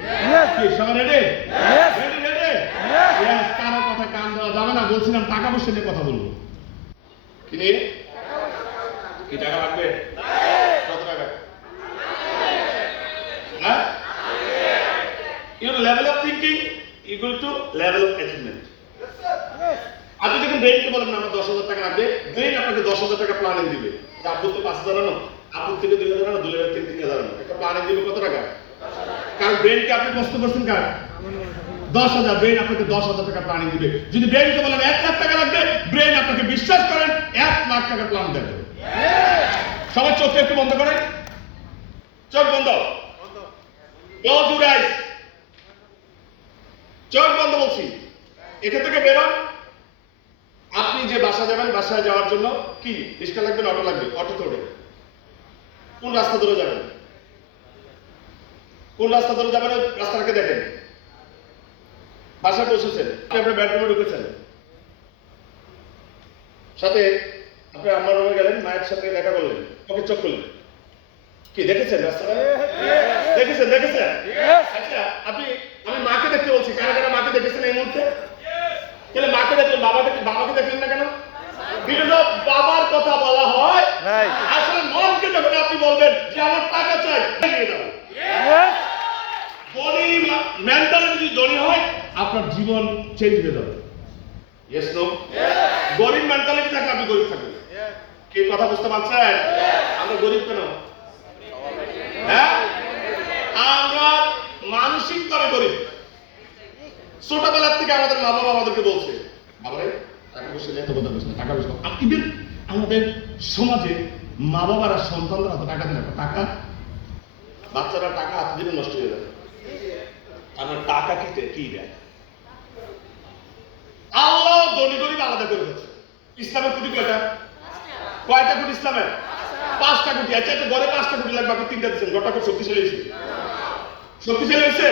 কি সবাই ready ready ready yes কারও কথা কান দেওয়া যাবে না বলছিলাম টাকা পয়সা নিয়ে কথা বলব। কি নিয়ে? কি টাকা লাগবে? কত টাকা? হ্যাঁ? Your level of thinking equal to level of achievement আপনি যখন ব্রেনকে বলেন আমার দশ হাজার টাকা লাগবে ব্রেন আপনাকে দশ হাজার টাকা প্ল্যানিং দিবে। আব্বুর তো পাঁচ হাজার আনো থেকে দুই হাজার আনো দুই হাজার থেকে তিন হাজার আনো। একটা প্ল্যানিং দিবে কত টাকা? কারণ ব্রেনকে আপনি কষ্ট করছেন কার? দশ হাজার ব্রেন আপনাকে দশ হাজার টাকা প্ল্যানিং দিবে। যদি ব্রেনকে বলেন এক লাখ টাকা লাগবে ব্রেন আপনাকে বিশ্বাস করেন, এক লাখ টাকা প্ল্যান দেবে। সবাই চোখটা একটু বন্ধ করেন। চোখ বন্ধ। ক্লোজ চোখ বন্ধ বলছি। এখান থেকে বেরোন আপনি যে বাসা যাবেন, বাসায় যাওয়ার জন্য কি? রিক্সা লাগবে অটো লাগবে? অটো ধরে কোন রাস্তা ধরে যাবেন? কোন রাস্তা ধরে যাবেন, ওই রাস্তাটাকে দেখেন। বাসায় পৌঁছেছেন আপনি আপনার বেডরুমে ঢুকেছেন। সাথে আপনি আমার রুমে গেলেন, মায়ের সাথে দেখা করলেন ওকে চোখ করলেন কি, দেখেছেন রাস্তাটা? দেখেছেন দেখেছেন? আচ্ছা আপনি, আমি মাকে দেখতে বলছি কারা কারা মাকে দেখেছেন এই মুহূর্তে? কেন মাকে দেখলেন, বাবাকে বাবাকে দেখলেন না কেন? বিভিন্ন বাবার কথা বলা হয় Right. আসলে মনকে যখন আপনি বলবেন যে আমার টাকা চাই নিয়ে যাব ধনী মেন্টালিটি যদি ধনী হয় আপনার জীবন চেঞ্জ হয়ে যাবে। ইয়েস নো গরিব মেন্টালিটি থাকলে আপনি গরিব থাকবেন। কি কথা বুঝতে পারছেন? আমরা গরিব কেন? হ্যাঁ? আমরা মানসিক ভাবে গরিব। ছোটবেলার থেকে আমাদের মা বাবা আমাদেরকে বলছে বাবারে টাকা পয়সা নিয়ে এত কথা বলছে টাকা পয়সা ইভেন আমাদের সমাজে মা বাবারা সন্তানরা টাকা দেয় টাকা বাচ্চারা টাকা হাতে দিলে নষ্ট হয়ে যাবে আমরা টাকা কি কি দেয়? আল্লাহ ধনী গরিব আলাদা করে ফেলছে। ইসলামের কোটি কয়টা? কয়টা কোটি ইসলামের? পাঁচটা কোটি। আচ্ছা আচ্ছা ঘরে পাঁচটা কোটি লাগবে, আপনি তিনটা দিচ্ছেন। ঘরটা খুব শক্তিশালী হয়েছে। শক্তিশালী হয়েছে?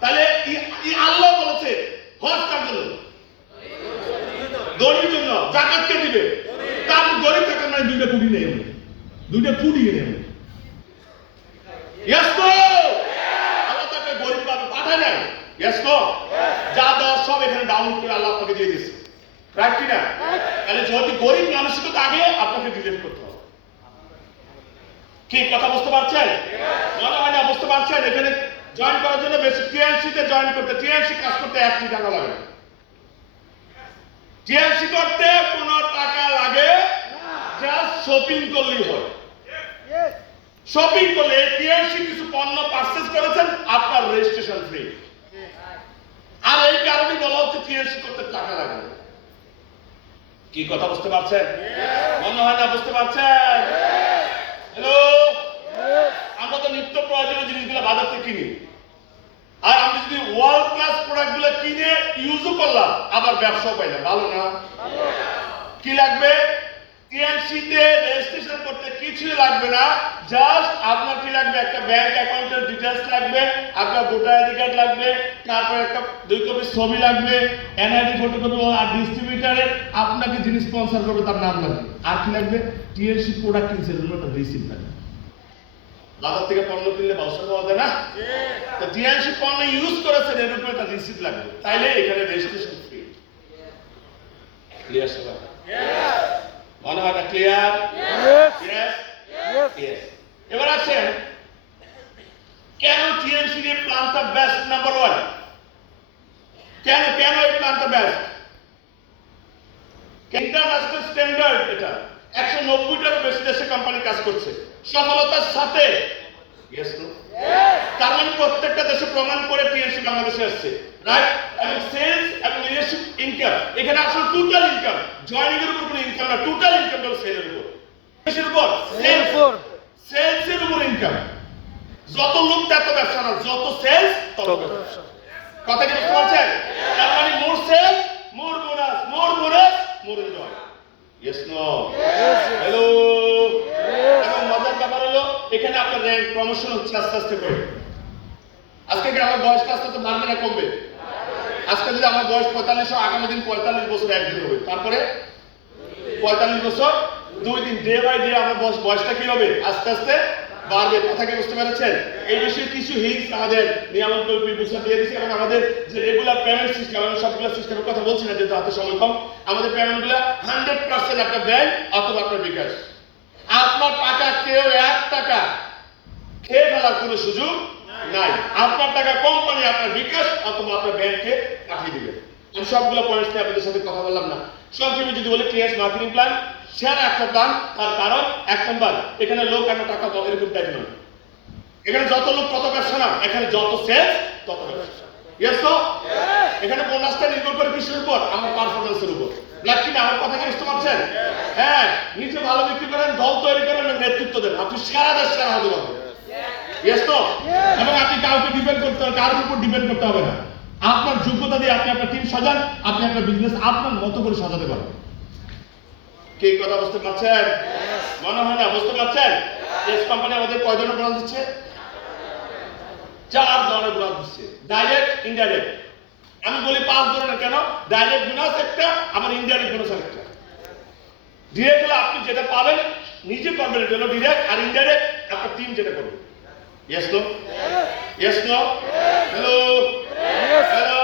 তাহলে আল্লাহ বলেছে, হজ কার জন্য? ধনীর জন্য। জাকাত কে দিবে? তা আপনি গরিব থাকেন মানে দুইটা কোটি নেই। দুইটা কোটি নেই আপনি। Yes, no! আল্লাহ তাকে গরিব ভাবে পাঠায় Yes, no? যা দেওয়া সব এখানে ডাউনলোড করে আল্লাহ আপনাকে দিয়ে দিয়েছে। রাইট কি না তাহলে যদি গরিব মানসিকতা আগে আপনাকে ডিলেট করতে হবে। কি কথা বুঝতে পারছেন? মনে হয় না বুঝতে পারছেন? এখানে জয়েন করার জন্য বেশি টিএনসি তে জয়েন করতে টিএনসি কাজ করতে এক টাকা লাগে। টিএনসি করতে কোনো টাকা লাগে জাস্ট শপিং করলেই হয়। শপিং করলে টিএনসি কিছু পণ্য পারচেজ করেছেন আপনার রেজিস্ট্রেশন ফ্রি আর এই কারণে বলা হচ্ছে টিএনসি করতে টাকা লাগে। কি কথা বুঝতে পারছেন? মনে হয় না বুঝতে পারছেন? হ্যালো আমরা তো নিত্য প্রয়োজনীয় জিনিসগুলো বাজার থেকে কিনি। আর আমি যদি ওয়ার্ল্ড ক্লাস প্রোডাক্টগুলো কিনে ইউজও করলাম আবার ব্যবসাও পাইলাম ভালো না। কি লাগবে? টিএনসি তে রেজিস্ট্রেশন করতে কিছুই লাগবে না। জাস্ট আপনার কি লাগবে? একটা ব্যাংক অ্যাকাউন্টের ডিটেইলস লাগবে আপনার ভোটার আইডি কার্ড লাগবে তারপর একটা দুই কপি ছবি লাগবে এনআইডি ফটোকপি আর ডিস্ট্রিবিউটারের আপনাকে যিনি স্পন্সর করবে তার নাম লাগবে। আর কি লাগবে? টিএনসি প্রোডাক্ট কিনছে জন্য একটা রিসিপ্ট লাগবে। বাজার থেকে পণ্য কিনলে বাউসার পাওয়া যায় না? তো টিএনসি পণ্য ইউজ করেছেন এর উপরে একটা রিসিপ্ট লাগবে। তাইলে এখানে রেজিস্ট্রেশন ফ্রি ক্লিয়ার সবাই? মনে হয় ক্লিয়ার এবার আসেন কেন টিএনসি এর প্ল্যানটা বেস্ট নাম্বার ওয়ান কেন কেন এই প্ল্যানটা বেস্ট ইন্টারন্যাশনাল স্ট্যান্ডার্ড এটা। একশো নব্বইটারও বেশি দেশে কোম্পানি কাজ করছে। সফলতার সাথে। Yes, no? তার মানে প্রত্যেকটা দেশে প্রমাণ করে টিএনসি বাংলাদেশে আসছে। রাইট এবং সেলস এবং লিডারশিপ ইনকাম এখানে আসলে টোটাল ইনকাম জয়েনিং এর উপর কোনো ইনকাম না টোটাল ইনকাম হলো সেলের উপর। কিসের উপর? সেলস সেলস এর উপর ইনকাম যত লোক তত ব্যবসা না যত সেলস তত ব্যবসা। কথা কি বুঝতে পারছেন? তার মানে more sale more bonus more bonus more enjoy yes no hello এখন মজার ব্যাপার হলো এখানে আপনার র্যাঙ্ক প্রমোশন হচ্ছে আস্তে আস্তে করে। আজকে আমার বয়সটা আস্তে আস্তে বাড়বে না কমবে? আজকে যদি আমার বয়স পঁয়তাল্লিশ হয়, আগামী দিন পঁয়তাল্লিশ বছর একদিন হবে। তারপরে? পঁয়তাল্লিশ বছর, দুই দিন ডে বাই ডে আমার বয়স, বয়সটা কি হবে? আস্তে আস্তে বাড়বে। কথা কি বুঝতে পেরেছেন? এই বিষয়ে কিছু হিংস আমাদের নিয়ামক বুঝতে দিয়ে দিচ্ছে এবং আমাদের যে রেগুলার পেমেন্ট সিস্টেম আমি সবগুলো সিস্টেমের কথা বলছি না, যেহেতু হাতে সময় কম, আমাদের পেমেন্টগুলো হান্ড্রেড পার্সেন্ট আপনার ব্যাংক অথবা আপনার বিকাশ। আপনার টাকা কেউ এক টাকা খেয়ে ফেলার কোনো সুযোগ নাই। আপনার টাকা কোম্পানি আপনার বিকাশ অথবা আপনার ব্যাংকে পাঠিয়ে দিবে। আমি সবগুলো পয়েন্টস নিয়ে আপনাদের সাথে কথা বললাম না। সংক্ষেপে যদি বলি ক্লিয়ার মার্কেটিং প্ল্যান সেরা একটা প্ল্যান তার কারণ এক নম্বর এখানে লোক একটা টাকা এরকম টাইপ নয়। এখানে যত লোক তত ব্যবসা না এখানে যত সেলস তত ব্যবসা। এখানে বোনাসটা নির্ভর করে কিসের উপর? আমার পারফরমেন্সের উপর। লাগ কিনা আমার কথা বুঝতে পারছেন? হ্যাঁ নিজে ভালো বিক্রি করেন দল তৈরি করেন নেতৃত্ব দেন। আপনি সেরা দেশ সেরা হতে পারবেন তো এবং আপনি কাউকে ডিপেন্ড করতে হবে, কারোর উপর ডিপেন্ড করতে হবে না। আপনার যোগ্যতা দিয়ে আপনি আপনার টিম সাজান, আপনি আপনার বিজনেস আপনার মতো করে সাজাতে পারবেন। কে কথা বুঝতে পারছেন? মনে হয় না, বুঝতে পারছেন? এস কোম্পানি আমাদের কয় ধরনের বোনাস দিচ্ছে? চার ধরনের বোনাস দিচ্ছে ডাইরেক্ট ইনডাইরেক্ট আমি বলি পাঁচ ধরনের কেন? ডাইরেক্ট বোনাস একটা আবার ইনডাইরেক্ট বোনাস একটা ডিরেক্ট হলো আপনি যেটা পাবেন, নিজে করবেন এটা হলো ডিরেক্ট আর ইনডাইরেক্ট আপনার টিম যেটা করবে। Yes no yes no hello hello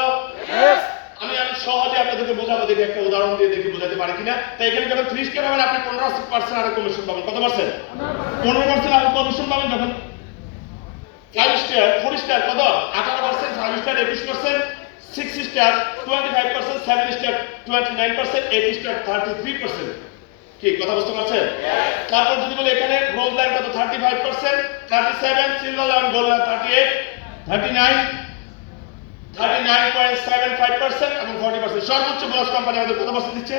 আমি আমি সহজে আপনাদেরকে বোঝাবো, দেখি একটা উদাহরণ দিয়ে দেখি বোঝাতে পারি কিনা। তাই এখানে যখন ত্রিশ টাকা হবেন আপনি পনেরো পার্সেন্ট আরও কমিশন পাবেন। কত পার্সেন্ট? পনেরো পার্সেন্ট আরও কমিশন পাবেন যখন। ফাইভ স্টার ফোর স্টার কত? আঠারো পার্সেন্ট ফাইভ স্টার একুশ percent. Six star twenty five percent seven star twenty nine percent eight star thirty three percent. কি কথা বুঝতে পারছেন? তারপর যদি বলি এখানে গোল্ড লাইন কত? Thirty five percent thirty seven silver line gold line thirty eight thirty nine thirty nine point seven five percent এবং ফর্টি পার্সেন্ট সর্বোচ্চ বোনাস কোম্পানি আমাদের কত পার্সেন্ট দিচ্ছে?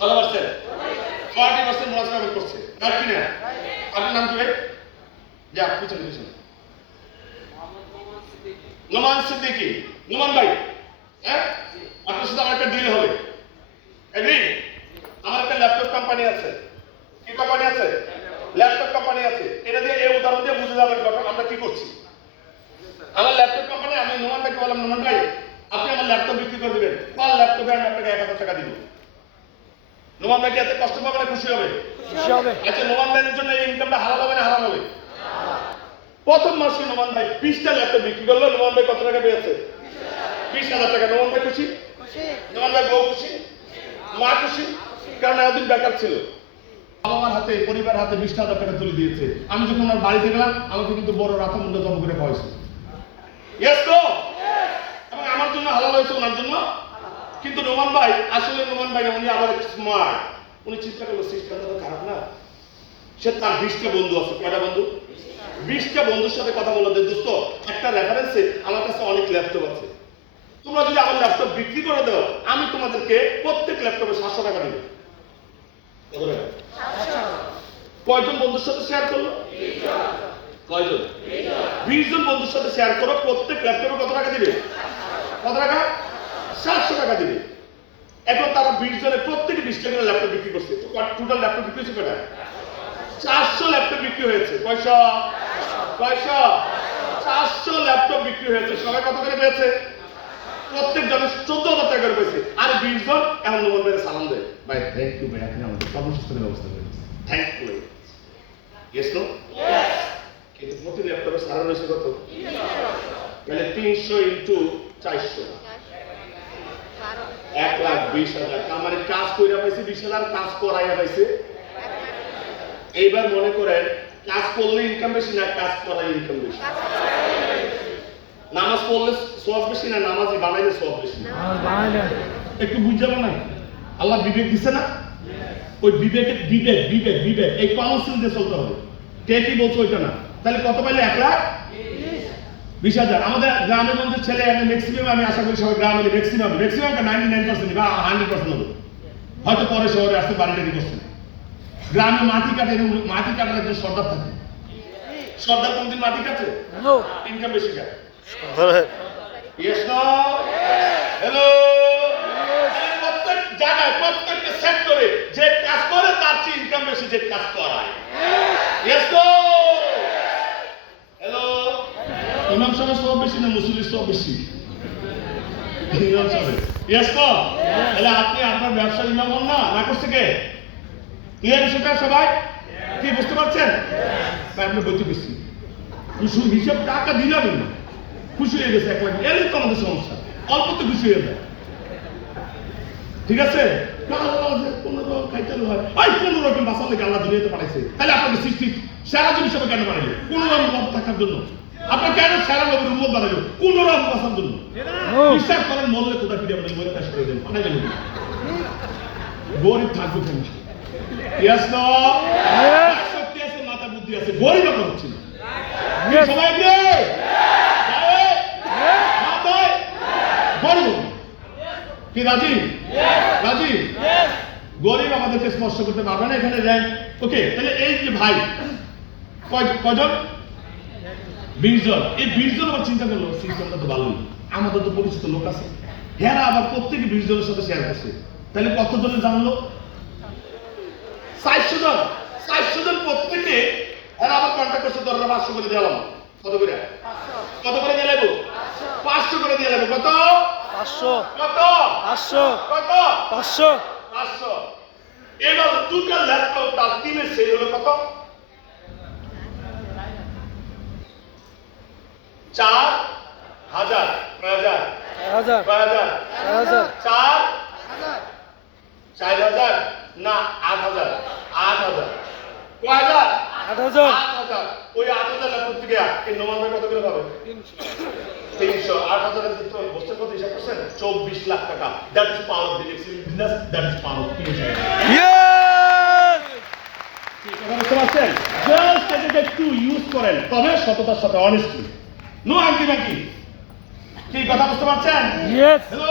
কত percent forty percent bonus payment করছে। তার কি না? আপনার নাম কি ভাই? যা পিছনে পিছনে নোমান সিদ্দিকি। নোমান ভাই হ্যাঁ? আপনার সাথে আমার একটা ডিল হবে। এগ্রি ল্যাপটপ কোম্পানি আছে। কি কোম্পানি আছে? ল্যাপটপ কোম্পানি আছে। এটা দিয়ে এই উদাহরণ দিয়ে বুঝে যাবেন ঘটনা আমরা কি করছি। আমার ল্যাপটপ কোম্পানি আমি নোমান ভাইকে বললাম নোমান ভাই আপনি আমার ল্যাপটপ বিক্রি করে দিবেন। পার ল্যাপটপে আমি আপনাকে এক হাজার টাকা দিব। নোমান ভাই কি এতে কষ্ট পাবে না খুশি হবে? আচ্ছা নোমান ভাইয়ের জন্য এই ইনকামটা হালাল হবে না হারাম হবে? প্রথম মাসে নোমান ভাই বিশটা ল্যাপটপ বিক্রি করল। নোমান ভাই কত টাকা পেয়েছে? বিশ হাজার টাকা। নোমান ভাই খুশি? খুশি। নোমান ভাই বউ খুশি? মা খুশি? কারণ এতদিন বেকার ছিল। বাবা হাতে পরিবার হাতে বিশ হাজার টাকা তুলে দিয়েছে। আমি যখন বাড়িতে গেলাম আমাকে কিন্তু বড় রাথা মুন্ডা জম করে আমার জন্য হালাল হয়েছে ওনার জন্য। কিন্তু ভাই, আসলে ভাই উনি আবার স্মার্ট উনি চিন্তা করল তো খারাপ না? সে তার বিশটা বন্ধু আছে। কয়টা বন্ধু? বিশটা বন্ধুর সাথে কথা বলল যে দোস্ত। একটা রেফারেন্সে আমার কাছে অনেক ল্যাপটপ আছে। তোমরা যদি আমার ল্যাপটপ বিক্রি করে দাও, আমি তোমাদেরকে প্রত্যেক ল্যাপটপে সাতশো টাকা দিব? কয়জন বন্ধুর সাথে শেয়ার করল? কয়জন? বিশ জন বন্ধুর সাথে শেয়ার করো প্রত্যেক ল্যাপটপে কত টাকা দিবে? কত টাকা? সাতশো টাকা দিবে। এখন তারা বিশ জনের প্রত্যেকে বিশ টাকা ল্যাপটপ বিক্রি করছে। টোটাল ল্যাপটপ বিক্রি হয়েছে কয়টা? চারশো ল্যাপটপ বিক্রি হয়েছে। পয়সা পয়সা চারশো ল্যাপটপ বিক্রি হয়েছে। সবাই কত করে পেয়েছে? প্রত্যেক জনের চোদ্দ হাজার টাকা করে পেয়েছে আর বিশ জন এখন নোমান ভাইয়ের সালাম দেয়। ভাই থ্যাংক ইউ ভাই আপনি আমাদের কর্মসংস্থানের ব্যবস্থা করে থ্যাংক ইউ ইয়েস নো কিন্তু প্রতি ল্যাপটপে সারা রয়েছে কত? তাহলে তিনশো ইন্টু চারশো। এক লাখ বিশ হাজার। তার মানে কাজ কইরা পাইছে বিশ হাজার কাজ করাইয়া পাইছে। এইবার মনে করেন কাজ করলে ইনকাম বেশি না কাজ করাই ইনকাম বেশি। নামাজ পড়লে সব বেশি না নামাজি বানাইলে সব বেশি? একটু বুঝাবো না আল্লাহ বিবেক দিছে না? ওই বিবেকের বিবেক বিবেক বিবেক। এই কাউন্সিল দিয়ে চলতে হবে। কে কি বলছো ওইটা না? তাহলে কত পাইলে? এক লাখ? বিশ হাজার। আমাদের গ্রামে গঞ্জের ছেলে ম্যাক্সিমাম আমি আশা করি সবাই গ্রামে maximum maximum ninety nine percent বা হান্ড্রেড পার্সেন্ট হবে। হয়তো পরে শহরে আসতে বাড়ি রেডি করছে গ্রামে মাটি কাটে মাটি কাটার একজন সর্দার থাকে। সর্দার কোনদিন মাটি কাটে? ইনকাম বেশি কাটে প্রত্যেক জায়গায় প্রত্যেকটা সেক্টরে যে কাজ করে, তার চেয়ে ইনকাম যে কাজ করায়। হ্যালো বেশি না মুসলিম সব বেশি? ইমাম সাহেব। আপনি আপনার ব্যবসা ইমাম হন না না করছে কে? ক্লিয়ার বিষয়টা সবাই? কি, বুঝতে পারছেন? আপনি বলতে বেশি। হিসাব টাকা দিলামই না। খুশি হয়ে গেছে এক লাখ এলে তো আমাদের সমস্যা। অল্প তো খুশি হয়ে যায়। ঠিক আছে? পনেরো খাইতে হয় ওই পনেরো রকম বাসার লেগে আল্লাহ দুনিয়াতে পাঠাইছে। তাহলে আপনাকে সৃষ্টি সেরা জিনিস হিসাবে কেন বানাইলো? কোন রকম থাকার জন্য। আপনার কেন সেরা নবীর উন্মত বানাইলো? কোন রকম বাসার জন্য। বিশ্বাস করেন মরলে কোথা ফিরে আপনার মরে কাজ করে দেন পাঠাইলেন গরিব থাকব কেন? ইয়াস নো শক্তি আছে মাথা বুদ্ধি আছে। গরিব আমরা হচ্ছে না। সবাই রে মাথায় গরিব কি রাজি রাজি গরিব আমাদেরকে স্পর্শ করতে পারবে না এখানে র্যাঙ্ক ওকে তাহলে এই যে ভাই কয়জন? বিশ জন। এই বিশ জন আবার চিন্তা করল সিস্টেমটা তো ভালো আমাদের তো পরিচিত লোক আছে। হ্যাঁ আবার প্রত্যেকে বিশ জনের সাথে শেয়ার করছে। তাহলে কতজনে জানলো? চারশো জন। চারশো জন প্রত্যেকে এরা আবার কন্ট্যাক্ট করছে তোরা পাঁচশো করে দিলাম কত করে? কত করে দিয়ে লাগবো পাঁচশো। করে দিয়ে লাগবো কত? পাঁচশো। কত? পাঁচশো। কত? পাঁচশো। পাঁচশো। এবার দুটো ল্যাপটপ তার তিনের সেই হলো কত? চার হাজার হাজার হাজার। হাজার। হাজার। চার? চার হাজার না আট হাজার আট হাজার। কয় হাজার? আট হাজার। ওই আট হাজার ল্যাপটপ থেকে এই নমান ভাই কত করে পাবে? তিনশো। আট হাজারের ভিতর বছর কত হিসাব করছেন? চব্বিশ লাখ টাকা। That is power of business that is power of কথা বুঝতে পারছেন জাস্ট এটাকে একটু ইউজ করেন তবে সততার সাথে অনেস্টলি নো আঙ্কি বাকি কি কথা বুঝতে পারছেন! হ্যালো!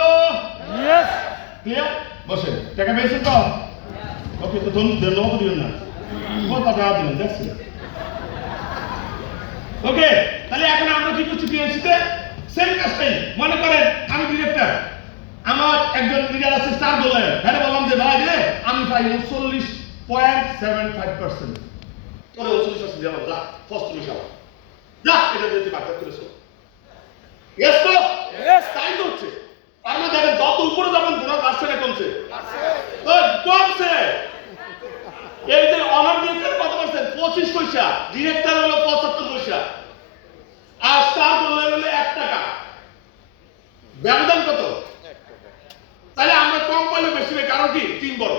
ক্লিয়ার বসেন। টাকা পেয়েছেন তো? ওকে তো ধন্য- ধন্যবাদ দিবেন না। ওকে তাহলে এখন আমরা কি করছি পিএনসিতে সেম কাজটাই মনে করেন আমি ডিরেক্টর আমার একজন লিডার আছে স্টার বললেন হ্যাঁ বললাম যে ভাই রে আমি পাই উনচল্লিশ পয়েন্ট সেভেন ফাইভ পার্সেন্ট। তোরা উনচল্লিশ পার্সেন্ট দিলাম যা ফার্স্ট তুমি সব যা এটা দিতে বাধ্য করেছ ইয়েস তো? Yes! তাই তো হচ্ছে। তার মানে দেখেন যত উপরে যাবেন বোনাস বাড়ছে না কমছে। কমছে। এই যে অনার ডিরেক্টর কত পার্সেন্ট পঁচিশ পয়সা। ডিরেক্টর হলো পঁচাত্তর পয়সা। আর স্টার বললেন হলো এক টাকা। ব্যবধান কত? তাহলে আমরা কম পাইলে বেশি পাই, কারণ কি? তিন বড়।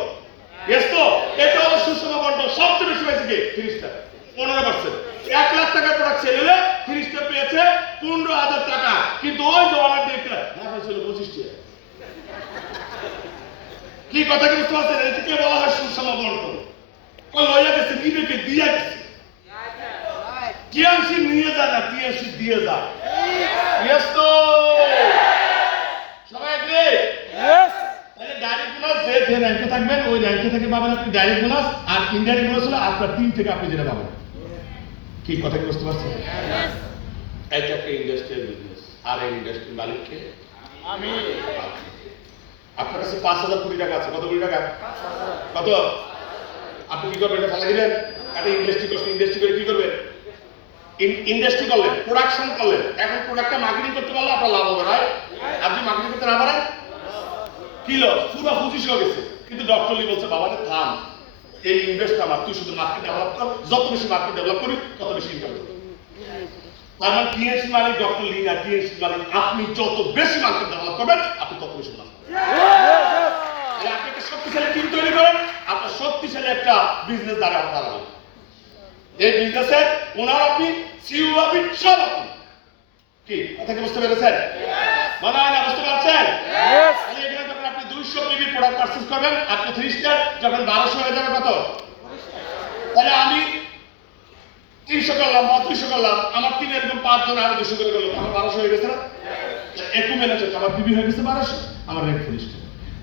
তো? এটা হলো সুষম বন্টন সবচেয়ে বেশি পাইছে কি? তিরিশটা। পনেরো পার্সেন্ট এক লাখ টাকার প্রোডাক্ট সেল হলে তিরিশটা পেয়েছে পনেরো হাজার টাকা। কিন্তু ওই যে অনার ডিরেক্টর হ্যাঁ পাইছিল পঁচিশ টাকা কি কথা কি বুঝতে পারছেন? এটাকে বলা হয় সুষম বন্টন ও লইয়া গেছে নিবেকে দিয়া গেছে টিএমসি নিয়ে যায় না টিএমসি দিয়ে যায় ইয়েস তো সবাই? Yes! তাহলে ডাইরেক্ট বোনাস যে যে র্যাঙ্কে থাকবেন ওই র্যাঙ্কে থেকে পাবেন আপনি ডাইরেক্ট বোনাস আর ইনডাইরেক্ট বোনাস হলো আপনার টিম থেকে আপনি যেটা পাবেন কি কথা বুঝতে পারছেন এটা একটা ইন্ডাস্ট্রিয়াল বিজনেস আর এই ইন্ডাস্ট্রির মালিককে আমি আপনার কাছে পাঁচ হাজার কোটি টাকা আছে কত কোটি টাকা কত আপনি কি করবেন? এটা ফেলা দিবেন একটা ইন্ডাস্ট্রি করছেন ইন্ডাস্ট্রি করে কি করবেন? ইন্ডাস্ট্রি করলেন প্রোডাকশন করলেন। এখন প্রোডাক্টটা মার্কেটিং করতে পারলে আপনার লাভ হবে রাইট আপনি মার্কেটিং করতে না পারেন কি লস পুরো পঁচিশ হয়ে গেছে। কিন্তু ডক্টর লি বলছে বাবা রে থাম। এই ইনভেস্ট আমার। তুই শুধু মার্কেট ডেভেলপ কর। যত বেশি মার্কেট ডেভেলপ করি তত বেশি ইনকাম করবি তার মানে টিএসসি মালিক ডক্টর লি না টিএসসি মালিক আপনি যত বেশি মার্কেট ডেভেলপ করবেন আপনি তত বেশি লাভ! আপনি একটা শক্তিশালী টিম তৈরি করেন। আপনার শক্তিশালী একটা বিজনেস দ্বারা আপনার দাঁড়াবে এই বিজনেসে ওনার আপনি সিইও আপনি সব আপনি। কি কথা কি বুঝতে পেরেছেন? মনে না বুঝতে পারছেন? তাহলে এখানে যখন আপনি দুইশো পিবি প্রোডাক্ট পারচেজ করবেন আপনি থ্রি স্টার যখন বারোশো হয়ে যাবে কত? তাহলে আমি তিনশো করলাম বত্রিশশো করলাম আমার তিন এরকম পাঁচজন আরও দুশো করে করল আমার বারোশো হয়ে গেছে না? একটু মেনে চলছে আমার পিবি হয়ে গেছে বারোশো আমার রেট থ্রি স্টার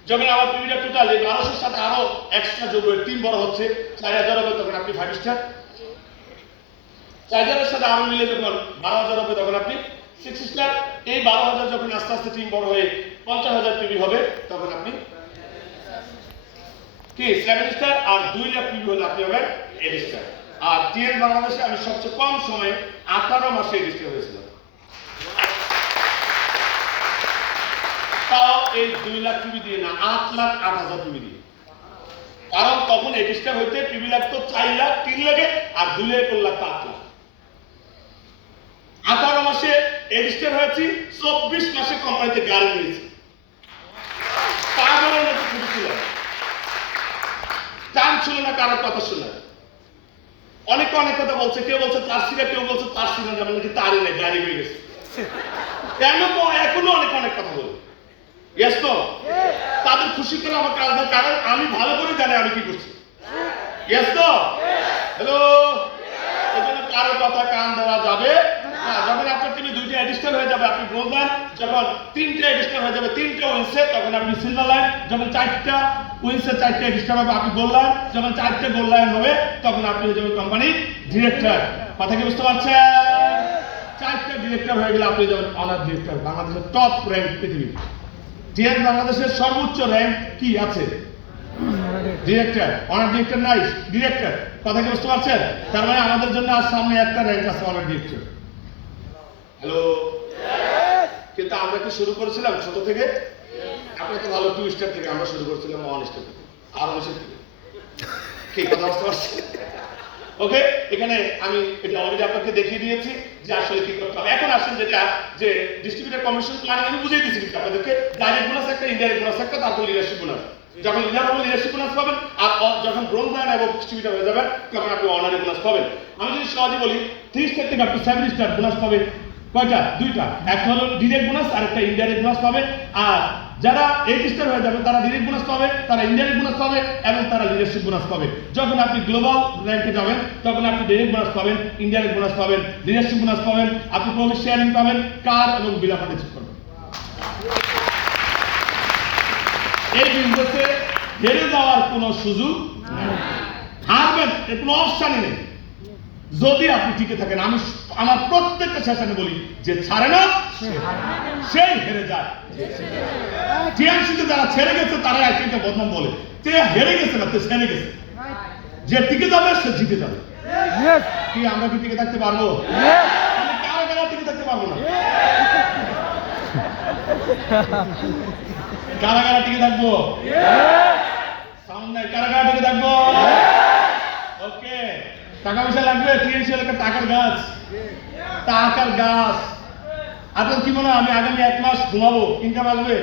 যখন আমার পিবিটা টোটাল এই বারোশোর সাথে আরও এক্সট্রা যোগ হয়ে তিন বড় হচ্ছে, চার হাজার হবে তখন আপনি ফাইভ স্টার চার হাজারের সাথে আরও মিলে যখন বারো হাজার হবে তখন আপনি সিক্স স্টার এই বারো হাজার যখন আস্তে আস্তে টিম বড় হয়ে পঞ্চাশ হাজার পিবি হবে, তখন আপনি কি সেভেন স্টার আর দুই লাখ পিবি হলে আপনি হবেন এইট স্টার আর টিএন বাংলাদেশে আমি সবচেয়ে কম সময়ে আঠারো মাসে এইট স্টার হয়েছিলাম। তাও এই দুই লাখ পিবি দিয়ে না, আট লাখ, আট হাজার পিবি দিয়ে। কারণ তখন স্টার হইতে পিবি লাগতো চার লাখ, তিন লাখে, আর দুই লাখ লাগতো আট লাখ। আঠারো মাসে রেজিস্টার হয়েছি, চব্বিশ মাসে কোম্পানিতে গাড়ি নিয়েছি পাগলের মতো ছুটি ছিল টান ছিল না, কারোর কথা শুনে অনেকে অনেক কথা বলছে, কেউ বলছে তার সিরা কেউ বলছে তার সিরা যেমন নাকি তারই নেই, গাড়ি হয়ে গেছে কেন এখনও অনেক অনেক কথা বলে। তাদের খুশি করে আমার কাজ না কারণ আমি ভালো করে জানি আমি কি করছি। হ্যালো এজন্য কারও কথা কান দেওয়া যাবে যখন আপনার দুইটা হয়ে যাবে, আপনি যখন তিনটে হয়ে যাবে, তিনটে উইন্সে তখন আপনি সিলভার লাইন যখন চারটা উইন্সে চারটে হবে, আপনি গোল লাইন যখন চারটে গোল লাইন হবে, তখন আপনি হয়ে যাবেন কোম্পানির ডিরেক্টর কথা কি বুঝতে পারছেন? চারটা ডিরেক্টর হয়ে গেলে আপনি যাবেন অনার ডিরেক্টর বাংলাদেশের টপ র্যাঙ্ক পৃথিবী। টিএন বাংলাদেশের সর্বোচ্চ র্যাঙ্ক কি আছে? ডিরেক্টর অনার ডিরেক্টর নাই, ডিরেক্টর। কথা কি বুঝতে পারছেন? তার মানে আমাদের জন্য আর সামনে একটা র্যাঙ্ক আছে অনার ডিরেক্টর হ্যালো কিন্তু আমরা কি শুরু করেছিলাম ছোট থেকে? আপনার তো ভালো টু স্টার থেকে আমরা শুরু করেছিলাম ওয়ান স্টার থেকে। আর স্টার থেকে কি, কথা বুঝতে পারছেন? ওকে এখানে আমি এটা অলরেডি আপনাকে দেখিয়ে দিয়েছি। যে আসলে কি করতে হবে। এখন যেটা, যে কমিশন আমি বুঝিয়ে বোনাস একটা বোনাস বোনাস যখন বোনাস আর যখন হয়ে তখন আপনি অনারি বোনাস পাবেন। আমি যদি সহজে বলি থ্রি থেকে আপনি সেভেন স্টার বোনাস কয়টা? দুইটা। একটা হলো ডিরেক্ট বোনাস আর একটা ইনডাইরেক্ট বোনাস পাবে আর যারা এইট স্টার হয়ে যাবে, তারা ডিরেক্ট বোনাস পাবে, তারা ইনডাইরেক্ট বোনাস পাবে এবং তারা লিডারশিপ বোনাস পাবে। যখন আপনি গ্লোবাল র্যাঙ্কে যাবেন, তখন আপনি ডিরেক্ট বোনাস পাবেন ইনডাইরেক্ট বোনাস পাবেন লিডারশিপ বোনাস পাবেন, আপনি প্রফিট শেয়ারিং পাবেন কার এবং বিলা পার্টিসিপেট করবেন। এই বিজনেসে হেরে যাওয়ার কোনো সুযোগ। হারবেন এর কোনো অপশানই নেই। যদি আপনি টিকে থাকেন আমি আমার প্রত্যেকটা সেশনে বলি যে ছাড়ে না সেই হেরে যায়। টিএমসিতে যারা ছেড়ে গেছে তারা একটা বদনাম বলে। যে হেরে গেছে না তো ছেড়ে গেছে। যে টিকে যাবে সে জিতে যাবে. কি আমরা কি টিকে থাকতে পারব? Yes. কারা কারা টিকে থাকতে পারব না? কারা কারা টিকে থাকব? সামনে কারা কারা টিকে থাকব? ওকে টাকা পয়সা লাগবে টিএনসি এলাকার টাকার গাছ। টাকার গাছ। আপনার কি মনে হয়? আমি আগামী এক মাস ঘুমাবো ইনকাম আসবে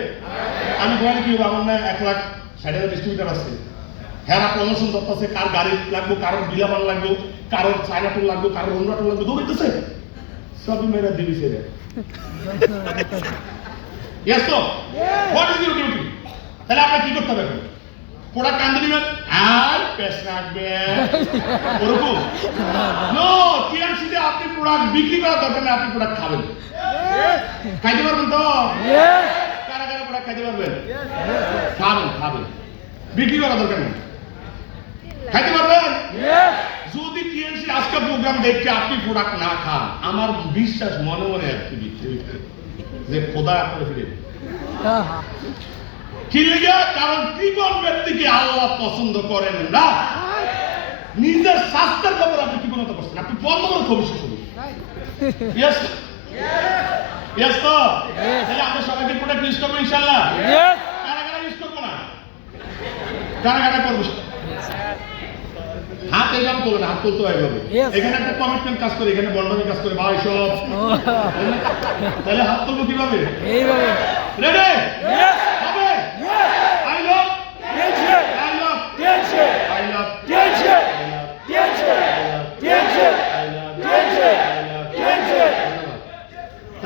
আমি ঘুমালে কি হবে? আমার না এক লাখ ষাট হাজার ডিস্ট্রিবিউটার আছে। হ্যাঁ প্রমোশন করতেছে কার গাড়ি লাগবো কারোর বিলাবান লাগবো কারোর চায়না টুল লাগবো কারোর অন্য টুল লাগবো দৌড়াইতেছে সবই মেয়েরা দিবি সেরে ইয়েস তো? হোয়াট ইজ ইউর ডিউটি তাহলে আপনার কি করতে হবে প্রোডাক্ট কান্দে দিবেন আর পেশ রাখবেন ওরকম? নো টিএমসিতে আপনি প্রোডাক্ট বিক্রি করার দরকার নেই, আপনি প্রোডাক্ট খাবেন। খাইতে পারবেন তো. কারা কারা প্রোডাক্ট খাইতে পারবেন? খাবেন খাবেন। বিক্রি করার দরকার নেই। খাইতে পারবেন. যদি টিএমসি আজকে প্রোগ্রাম দেখতে আপনি প্রোডাক্ট না খান, আমার বিশ্বাস, মনে মনে বিক্রি যে খোদা আপনার ফিরে। কি লেগে কারণ কৃপণ ব্যক্তিকে আল্লাহ পছন্দ করেন না। নিজের স্বাস্থ্যের ব্যাপারে আপনি কৃপণতা করছেন আপনি বন্ধ করে ভবিষ্যৎ শুরু ইয়েস ইয়েস তো? Yes. তাহলে আমরা সবাইকে প্রোডাক্ট ইউজ করব ইনশাল্লাহ কারা কারা ইউজ করব না? কারা কারা করব? হাত এইভাবে তোলে না হাত তুলতে হয় এভাবে। এখানে একটা কমিটমেন্ট কাজ করে এখানে কাজ করে ভাই সব। Oh. তাহলে হাত তুলবো কীভাবে? এইভাবে। রেডি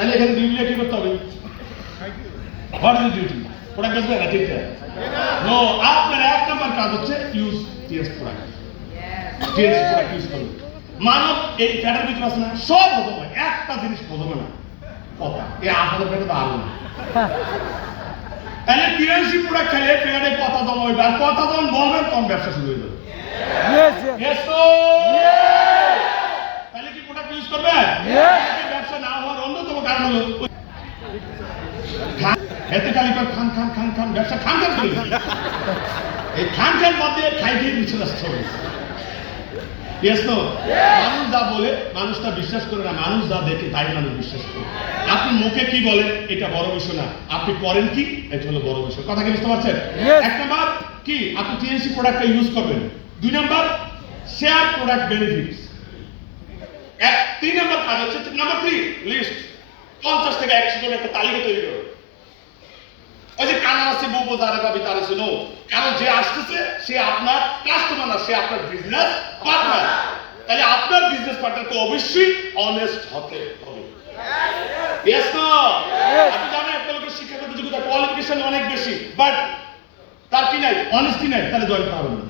তাহলে এখানে ডিউটি কি করতে হবে? হোয়াট ইজ ডিউটি প্রোডাক্ট আসবে না ঠিক নো আপনার এক নম্বর কাজ হচ্ছে use TS product TS product use করুন। মানব এই ফ্যাটের ভিতরে আছে না সব হজম হয় একটা জিনিস হজম না। কথা। এই হাজার পেটে তো আলো না তাহলে টিএনসি প্রোডাক্ট খেলে পেটে কথা জমা হইবে আর কথা যখন বলবেন তখন ব্যবসা শুরু হয়ে যাবে. তাহলে কি প্রোডাক্ট ইউজ করবেন Yes. ব্যবসা না হওয়ার অন্যতম কারণ হলো ওই- খালি কয় খান খান খান খান ব্যবসা খান খান করে এই খান খান বাদ দিয়ে খাই দিয়ে পিছনে আসতে হবে। মানুষ যা বলে মানুষ তা বিশ্বাস করে না মানুষ যা দেখে তাই মানুষ বিশ্বাস করে। আপনি মুখে কি বলেন এটা বড় বিষয় না। আপনি করেন কি এটা হলো বড় বিষয়। কথা কি বুঝতে পারছেন. এক নাম্বার কি? আপনি টিএনসি প্রোডাক্টটা ইউজ করবেন। দুই নাম্বার শেয়ার প্রোডাক্ট বেনিফিটস এক তিন নাম্বার কাজ হচ্ছে নাম্বার থ্রি লিস্ট পঞ্চাশ থেকে একশো জন একটা তালিকা তৈরি করো। ওই যে কানা আছে বউ যারা পাবি তারা শুনো কারণ যে আসতেছে সে আপনার কাস্টমার না সে আপনার বিজনেস পার্টনার তাহলে আপনার বিজনেস পার্টনারকে অবশ্যই অনেস্ট হতে হবে। ইয়েস না? আপনি জানেন একটা লোকের শিক্ষাগত যোগ্যতা কোয়ালিফিকেশন অনেক বেশি বাট তার কি নাই? অনেস্টি নাই তাহলে জয়েন করা না।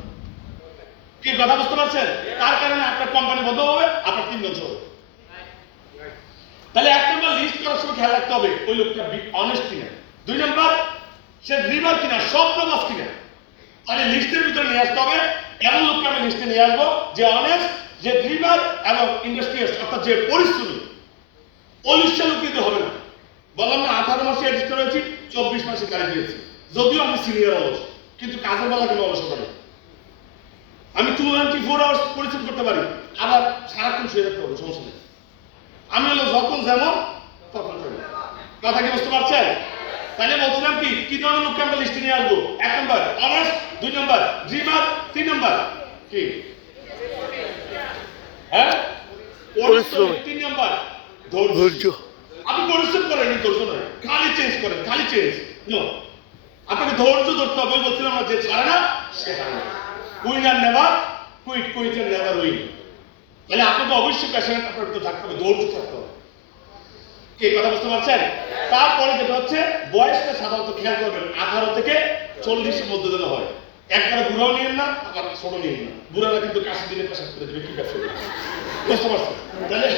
কি কথা বুঝতে পারছেন? তার কারণে আপনার কোম্পানি বন্ধ হবে আপনার তিনজন সহ। তাহলে এক নম্বর লিস্ট করার সময় খেয়াল রাখতে হবে, ওই লোকটা অনেস্ট কিনা। দুই নম্বর, সে ড্রিভার কিনা স্বপ্নবাস কিনা। তাহলে লিস্টের ভিতরে নিয়ে আসতে হবে, এমন লোককে আমি লিস্টে নিয়ে আসব যে অনেস্ট যে ড্রিভার এবং ইন্ডাস্ট্রিয়ালিস্ট অর্থাৎ যে পরিশ্রমী। অলিশ্বা লোক দিতে হবে না। বললাম না, আঠারো মাসে রেজিস্টার হয়েছি, চব্বিশ মাসে গাড়ি দিয়েছি যদিও আমি সিনিয়র অলস কিন্তু কাজের বেলা কোনো অলসতা নেই আমি টু টোয়েন্টি ফোর আওয়ার্স পরিশ্রম করতে পারি, আবার সারাক্ষণ শুয়ে থাকতে হবে, সমস্যা নেই। আমি হলো যখন যেমন তখন চলে কথা কি বুঝতে পারছেন? তাহলে বলছিলাম কি কি ধরনের লোককে আমরা লিস্টে নিয়ে আসব? এক নম্বর অনার্স দুই নম্বর ড্রিমার তিন নম্বর কি? হ্যাঁ। তিন নম্বর ধৈর্য। আপনি পরিশ্রম করেন ধৈর্য নয় খালি চেঞ্জ করেন খালি চেঞ্জ নো আপনাকে ধৈর্য ধরতে হবে বলছিলাম যে ছাড়ে না সে হারে winner never quit quitter never win তাহলে আপনাকে অবশ্যই প্যাশনেট আপনার থাকতে হবে দৌড়তে থাকতে হবে। কি, কথা বুঝতে পারছেন? তারপরে যেটা হচ্ছে, বয়সটা সাধারণত খেয়াল করবেন, আঠারো থেকে চল্লিশের মধ্যে যেন হয়। একবারে বুড়াও নিয়েন না, আবার ছোট নিয়েন না। বুড়ারা কিন্তু কাশি দিনে পেশাব করে দেবে, কি ব্যবসা? বুঝতে পারছেন? তাহলে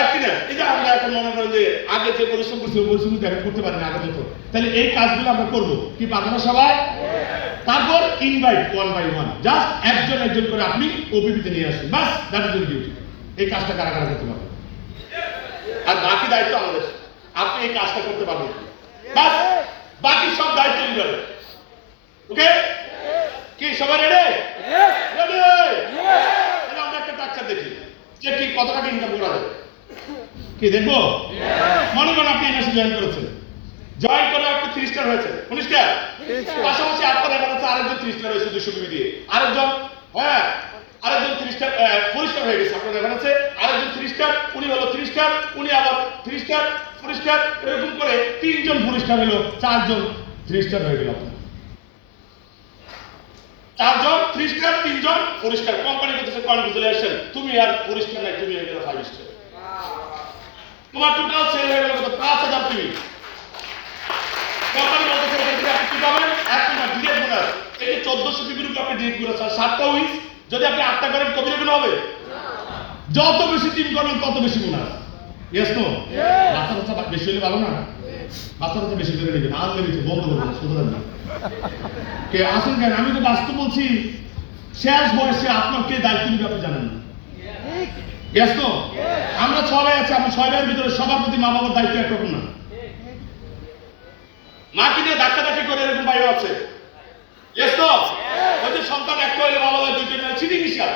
এক কিনা এই যে আমরা এখন মনে করেন যে আগে যে পরিশ্রম করছি পরিশ্রম এখন করতে পারি না আগের মতো তাহলে এই কাজগুলো আমরা করব। কি পারব না সবাই? তারপর invite one by one just একজন একজন করে আপনি ওপিপিতে নিয়ে আসুন। বাস দ্যাট ইজ ডিউটি এই কাজটা কারা কারা করতে পারবে? আর বাকি দায়িত্ব আমাদের। আপনি এই কাজটা করতে পারবেন। বাস বাকি সব দায়িত্ব লিডারের ওকে কি সবাই রেডি. রেডি আমরা একটা টাকচার দেখি। যে কি কত টাকা ইনকাম করা যায় কি দেখব? মনে করেন আপনি এনএসি জয়েন করেছেন। জয়েন করে আপনি তিরিশ স্টার হয়েছে। উনিশ স্টার পাশাপাশি আপনার এবার হচ্ছে আরেকজন তিরিশ স্টার হয়েছে দুশো কুড়ি দিয়ে। আরেকজন হ্যাঁ? আরেকজন তিরিশ স্টার ফোর স্টার হয়ে গেছে আপনার এবার আছে আরেকজন তিরিশ স্টার উনি হলো তিরিশ স্টার উনি আবার তিরিশ স্টার ফোর স্টার এরকম করে তিনজন ফোর স্টার হলো চারজন থ্রি স্টার হয়ে গেল আপনার। চারজন থ্রি স্টার তিনজন ফোর স্টার কোম্পানি করতেছে কনগ্রেচুলেশন তুমি আর ফোর স্টার নাই তুমি হয়ে গেল ফাইভ স্টার তোমার টোটাল সেল হয়ে গেল কত? পাঁচ হাজার টিভি কোম্পানি আপনি কি পাবেন? এক এই যে চোদ্দশো টিভির উপর আপনি সাতটা উইক যদি আপনি আটটা করেন, কত রেগুলো হবে? যত বেশি টিম করবেন, তত বেশি বোনাস। ইয়েস নো বাচ্চা বাচ্চা বেশি হলে ভালো না। বাচ্চা বেশি করে নেবেন আর লেগেছে বন্ধ কে আসুন কেন? আমি তো বাস্তব বলছি, শেষ বয়সে আপনার কে দায়িত্ব নিবে আপনি জানেন না। No? আমরা ছয় ভাই আছি আপনি ছয় ভাইয়ের ভিতরে সবার প্রতি মা বাবার দায়িত্ব একরকম না। মাকে নিয়ে ধাক্কা ধাক্কি করে এরকম ভাইও আছে? ওই যে সন্তান একটা হলে বাবা দুইটা নিয়ে চিনি মিশা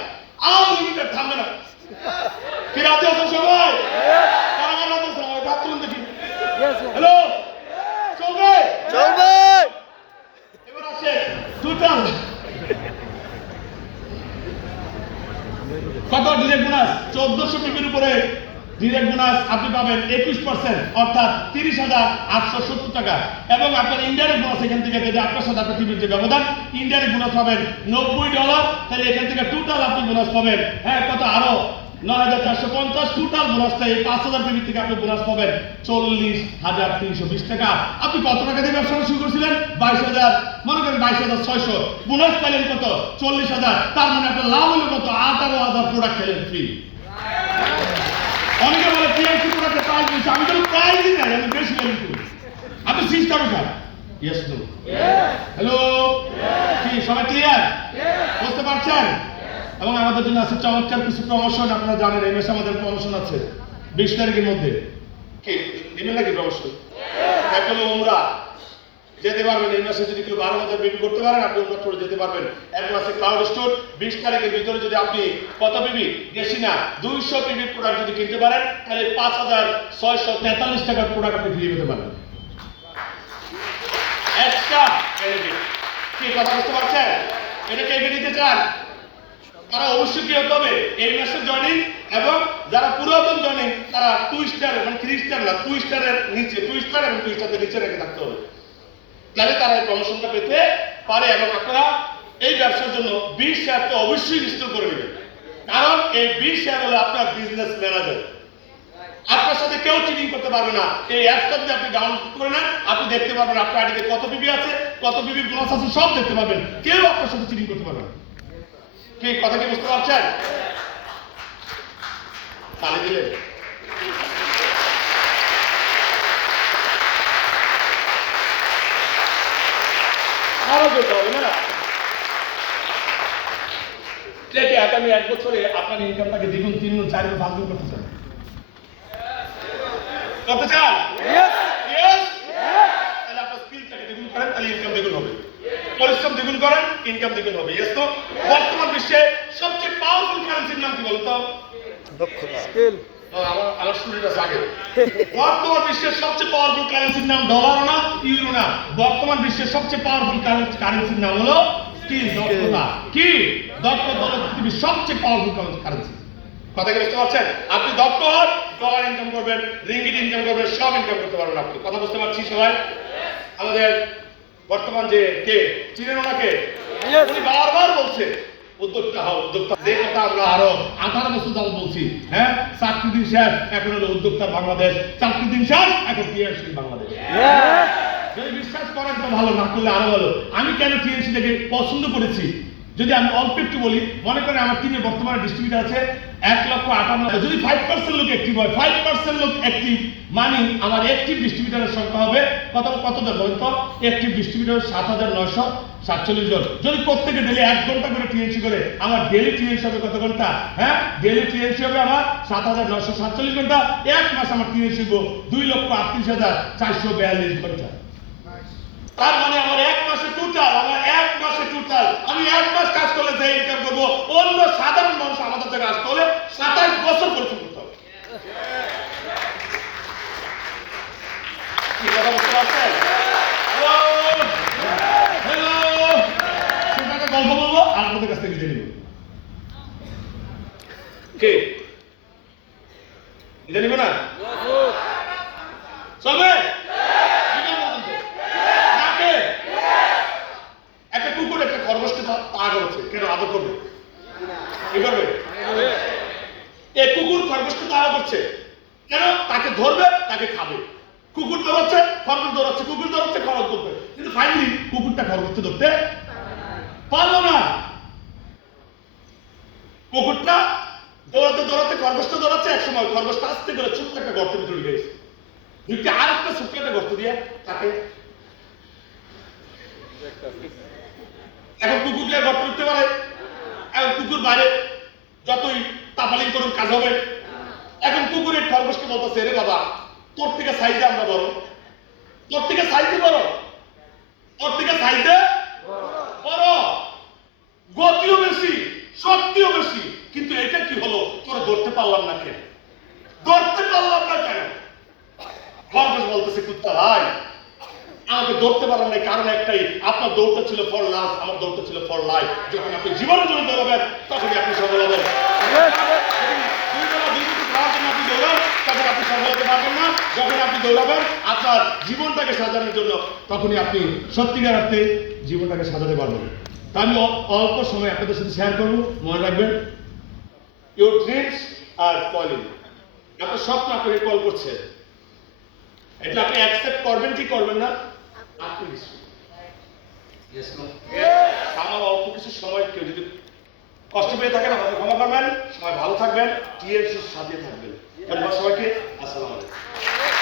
আও লিমিটেড থামবে না। কি রাজি আছেন সবাই? কারা কারা আছেন? আমার হাত তুলুন দেখি। Yes. Yes. হ্যালো চলবে? চলবে! এবার আসে টোটাল কত ডিরেক্ট বোনাস চোদ্দশো টিভির উপরে ডিরেক্ট বোনাস আপনি পাবেন একুশ পার্সেন্ট অর্থাৎ তিরিশ হাজার আটশো সত্তর টাকা। এবং আপনার ইন্ডিয়ারেক্ট বোনাস এখান থেকে যদি আপনার সাথে আপনার টিভির যে ব্যবধান ইন্ডিয়ারেক্ট বোনাস পাবেন নব্বই ডলার তাহলে এখান থেকে টোটাল আপনি বোনাস পাবেন হ্যাঁ কত? আরও নয় হাজার চারশো পঞ্চাশ টোটাল বোনাসটা এই পাঁচ হাজার থেকে আপনি বোনাস পাবেন চল্লিশ হাজার তিনশো বিশ টাকা। আপনি কত টাকা দিয়ে শুরু করেছিলেন? বাইশ হাজার। মনে করেন বাইশ হাজার ছয়শো। বোনাস পাইলেন কত? চল্লিশ হাজার। তার মানে আপনার লাভ হলো কত? আঠারো হাজার প্রোডাক্ট খেলেন ফ্রি অনেকে বলে টিএমসি প্রোডাক্টের প্রাইস বেশি। আমি নাই আমি বেশি লেভেল আপনি সিস্টেম খান ইয়েস নো হ্যালো কি সবাই ক্লিয়ার বুঝতে পারছেন? এবং আমাদের জন্য আছে চমৎকার কিছু প্রমোশন আপনারা জানেন, এই মাসে আমাদের প্রমোশন আছে। বিশ তারিখের মধ্যে। কি? নেবেন নাকি প্রমোশন এক হলো ওমরা যেতে পারবেন, এই মাসে যদি কেউ বারো হাজার বিক্রি করতে পারেন, আপনি ওমরা করে যেতে পারবেন। এক মাসে ক্লাউড স্টোর বিশ তারিখের ভিতরে যদি আপনি কত পিবি বেশি না, দুইশো পিবি প্রোডাক্ট যদি কিনতে পারেন, তাহলে পাঁচ হাজার ছয়শো তেতাল্লিশ টাকার প্রোডাক্ট আপনি ফ্রি পেতে পারেন এক্সট্রা বেনিফিট কি, কথা বুঝতে পারছেন? এটা কে দিতে চান? তারা অবশ্যই কি হতে হবে এই মাসের জয়েনিং এবং যারা পুরাতন জয়েনিং তারা টু স্টার মানে থ্রি স্টার না টু স্টারের নিচে টু স্টার এবং টু স্টারের নিচে রেখে থাকতে হবে। তাহলে তারা এই প্রমোশনটা পেতে পারে এবং আপনারা এই ব্যবসার জন্য বিশ শেয়ারটা অবশ্যই ইনস্টল করে নেবেন। কারণ এই বিশ শেয়ার হলো আপনার বিজনেস ম্যানেজার আপনার সাথে কেউ চিটিং করতে পারবে না। এই অ্যাপটা যদি আপনি ডাউনলোড করে নেন, আপনি দেখতে পারবেন আপনার আইডিতে কত বিবি আছে, কত বিবি বোনাস আছে, সব দেখতে পাবেন কেউ আপনার সাথে চিটিং করতে পারবে না। কি, কথা কি বুঝতে পারছেন? আপনার ইনকামটাকে দ্বিগুণ তিন গুণ চার গুণ পাঁচ করতে চান? করতে চান Yes. Yes? তাহলে আপনার স্কিলটাকে দ্বিগুণ করেন তাহলে ইনকাম দ্বিগুণ হবে পরিশ্রম দ্বিগুণ করেন ইনকাম দ্বিগুণ হবে ইয়েস তো বর্তমান বিশ্বে সবচেয়ে পাওয়ারফুল কারেন্সির নাম কি বলতো? দক্ষতা। Skill. আমার আমার স্টুডেন্ট আছে আগে। বর্তমান বিশ্বের সবচেয়ে পাওয়ারফুল কারেন্সির নাম ডলার না ইউরো না। বর্তমান বিশ্বের সবচেয়ে পাওয়ারফুল কারেন্সির নাম হলো স্কিল দক্ষতা। কি? দক্ষতা হলো পৃথিবীর সবচেয়ে পাওয়ারফুল কারেন্সি কথা কি বুঝতে পারছেন? আপনি দক্ষ হন ডলার ইনকাম করবেন রিঙ্গিট ইনকাম করবেন সব ইনকাম করতে পারবেন আপনি। কথা বুঝতে পারছি সবাই? আমাদের বর্তমান যে কে? চিনেন ওনাকে? উনি বারবার বলছে উদ্যোক্তা হও উদ্যোক্তা যে কথা আমরা আরও আঠারো বছর যাবত বলছি হ্যাঁ? চারটি দিন শেষ এখন হলো উদ্যোক্তা বাংলাদেশ। চাকরি দিন শেষ এখন ক্রিয়াশীল বাংলাদেশ। যদি বিশ্বাস করেন তো ভালো না করলে আরও ভালো। আমি কেন টিএনসি থেকে পছন্দ করেছি? যদি আমি অল্প একটু বলি, মনে করেন আমার টিমে বর্তমানে ডিস্ট্রিবিউটার আছে, এক লক্ষ আটান্ন। যদি ফাইভ পার্সেন্ট লোক অ্যাক্টিভ হয় ফাইভ পার্সেন্ট লোক অ্যাক্টিভ মানে আমার অ্যাক্টিভ ডিস্ট্রিবিউটারের সংখ্যা হবে কত কত জন বলেন তো? অ্যাক্টিভ ডিস্ট্রিবিউটার সাত হাজার নয়শো সাতচল্লিশ জন। যদি প্রত্যেকে ডেলি এক ঘণ্টা করে টিএনসি করে, আমার ডেলি টিএনসি হবে কত ঘণ্টা? হ্যাঁ? ডেলি টিএনসি হবে আমার সাত হাজার নয়শো সাতচল্লিশ ঘণ্টা। এক মাস আমার টিএনসি দুই লক্ষ আটত্রিশ হাজার চারশো বিয়াল্লিশ ঘণ্টা। তার মানে আমার এক মাসে টোটাল আমার এক মাসে টোটাল আমি এক মাস কাজ করলে যে ইনকাম করব, অন্য সাধারণ মানুষ আমাদের জায়গায় আসতে হলে সাতাশ বছর পরিশ্রম করতে হবে। গল্প কাছ থেকে জেনে নেব। কে? জেনে নেবে না বিকেল পর্যন্ত। নাকে? একটা কুকুর একটা তা তা কেন? আদর করবে? করবে এ কুকুর খরগোশকে তাড়া করছে। কেন? তাকে ধরবে, তাকে খাবে। কুকুর দৌড়াচ্ছে, খরগোশ দৌড়াচ্ছে, কুকুর দৌড়াচ্ছে, খরগোশ ধরবে কিন্তু ফাইনালি কুকুরটা খরগোশকে ধরতে পারল না। কুকুরটা দৌড়াতে দৌড়াতে খরগোশটা দৌড়াচ্ছে এক সময় খরগোশটা আস্তে করে ছোট্ট একটা গর্তের ভিতরে গেছে। ঢুকে আর একটা ছোট্ট একটা গর্ত দিয়ে তাকে এখন কুকুর দিয়ে গর্ত উঠতে পারে। এখন কুকুর বাইরে, যতই তাপালিং করুন কাজ হবে। এখন কুকুরের খরগোশকে বলতেছে রে বাবা, তোর থেকে সাইজে আমরা বড়। তোর থেকে সাইজে বড়। তোর থেকে সাইজে বড়। গতিও বেশি, শক্তিও বেশি। কিন্তু এটা কি হলো? তোরা ধরতে পারলাম না কেন? ধরতে পারলাম না কেন? খরগোশ বলতেছে, কুত্তা ভাই আমাকে দৌড়তে পারেন নাই, কারণ একটাই, আপনার দৌড়টা ছিল ফর লাভ আমার দৌড়টা ছিল ফর লাইফ যখন আপনি জীবনের জন্য দৌড়াবেন, তখনই আপনি সফল হবেন। তখন আপনি সফল হতে পারবেন না, যখন আপনি দৌড়াবেন, আপনার জীবনটাকে সাজানোর জন্য, তখনই আপনি সত্যিকার অর্থে জীবনটাকে সাজাতে পারবেন। তা আমি অল্প সময় আপনাদের সাথে শেয়ার করব, মনে রাখবেন। ইউর ড্রিমস আর কলিং আপনার স্বপ্ন আপনাকে কল করছে। এটা আপনি অ্যাকসেপ্ট করবেন কি করবেন না? আমার অল্প কিছু সময় কেউ যদি কষ্ট পেয়ে থাকেন আমাদের ক্ষমা করবেন। সবাই ভালো থাকবেন। টিএমসির সাথে থাকবেন। ধন্যবাদ সবাইকে। আসসালাম আলাইকুম।